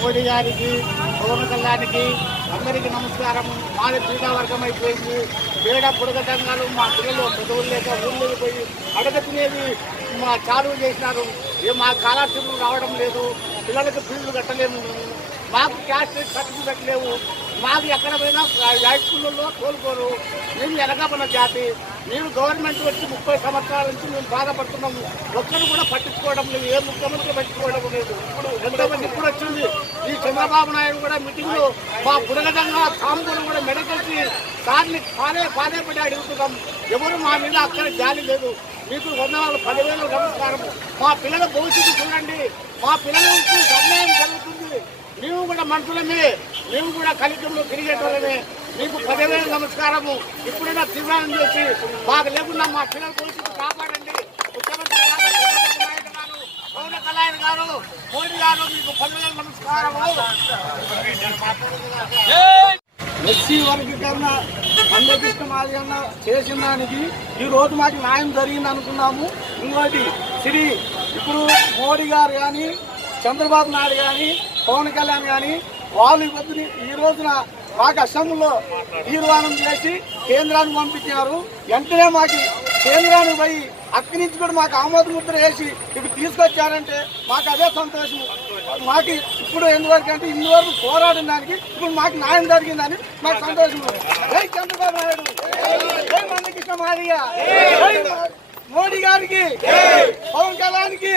మోడీ గారికి, పవన్ కళ్యాణ్కి అందరికీ నమస్కారం. మాది పీఠావర్గం అయిపోయింది. పేడ పొడగటంగాలు మా పిల్లలు చదువులు లేక ఊళ్ళో పోయి అడగతినేది మా చాలువు చేసినారు. మా స్కాలర్షిప్లు రావడం లేదు, పిల్లలకు ఫీజులు కట్టలేము, మాకు క్యాస్ట్ సర్టిఫికెట్ లేవు, మాకు ఎక్కడ పోయినా హై స్కూళ్ళలో కోలుకోరు. మేము వెనకబడిన జాతి. మేము గవర్నమెంట్ వచ్చి 30 సంవత్సరాల నుంచి మేము బాధపడుతున్నాము. ఒక్కరు కూడా పట్టించుకోవడం లేదు, ఏ ముఖ్యమంత్రి పట్టించుకోవడం లేదు. ఎంతమంది ఇప్పుడు వచ్చింది ఈ చంద్రబాబు నాయుడు కూడా మీటింగ్లో మా బుడగదంగా కాంబోలు కూడా మెడకెళ్ళి సార్ని పాదే పడి అడుగుతున్నాం. ఎవరు మా మీద అక్కడ జాలి లేదు. మీకు 10,000 నమస్కారం. మా పిల్లల భవిష్యత్తు చూడండి. మా పిల్లలకు అన్యాయం జరుగుతుంది. మేము కూడా మనుషులమే, మేము కూడా కలికంలో తిరిగేటోళ్ళమే. మీకు 10,000 నమస్కారము. ఇప్పుడైనా తీర్మానం చేసి మాకు లేకుండా మా పిల్లల భవిష్యత్తు కాపాడండి. ముఖ్యమంత్రి గారు, చంద్రబాబు నాయుడు గారు, పవన్ కళ్యాణ్ గారు, మోడీ గారు, మీకు 10,000 నమస్కారము. ఎస్సీ వర్గీకరణ మందకృష్ణ మాదిగన్న చేసిన దానికి ఈ రోజు మాకు న్యాయం జరిగింది అనుకున్నాము. ఇంకోటి ఇప్పుడు మోడీ గారు కానీ, చంద్రబాబు నాయుడు కానీ, పవన్ కళ్యాణ్ కానీ వాళ్ళు ఈ రోజున మాకు అసెంబ్లీలో తీర్మానం చేసి కేంద్రానికి పంపించారు. వెంటనే మాకు కేంద్రానికి పోయి అక్కడి నుంచి కూడా మాకు ఆమోద ముద్ర వేసి ఇప్పుడు తీసుకొచ్చారంటే మాకు అదే సంతోషం. మాకు ఇప్పుడు ఎందువరకంటే ఇందువరకు పోరాడిన దానికి ఇప్పుడు మాకు న్యాయం జరిగిందని మాకు సంతోషం. జై చంద్రబాబు నాయుడు, జై మందకృష్ణ మాదిగ, మోడీ గారికి, పవన్ కళ్యాణ్కి.